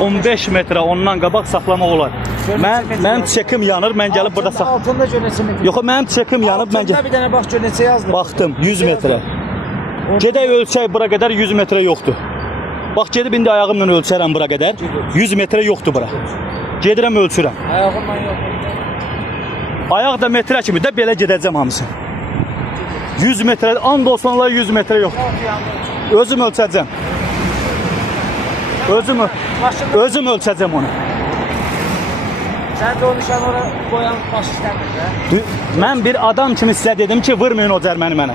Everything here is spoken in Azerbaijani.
15 metre ondan qabaq saxlamaq olar. Mənim çekim yanır, mən gəlib burada sax. Altında cönəsi mi? Yox, mənim çekim yanıb, mən Altında bir dənə bax cönəsi yazdı. baxdım 100 metre. Gedək ölçək bura qədər 100 metre yoxdur. Bax gedib indi ayağımla ölçərəm bura qədər. 100 metre yoxdur bura. Gedirəm ölçürəm. Ayağımla yox. Ayaq da metre kimi də belə gedəcəm hamısı. 100 metre, and olsun Allah 100 metre yox. Özüm ölçəcəm. Özüm ölçəcəm onu. Sən də onu şan ora qoyan baş istəmir də. Mən bir adam kimi sizə dedim ki, vurmayın o cərməni mənə.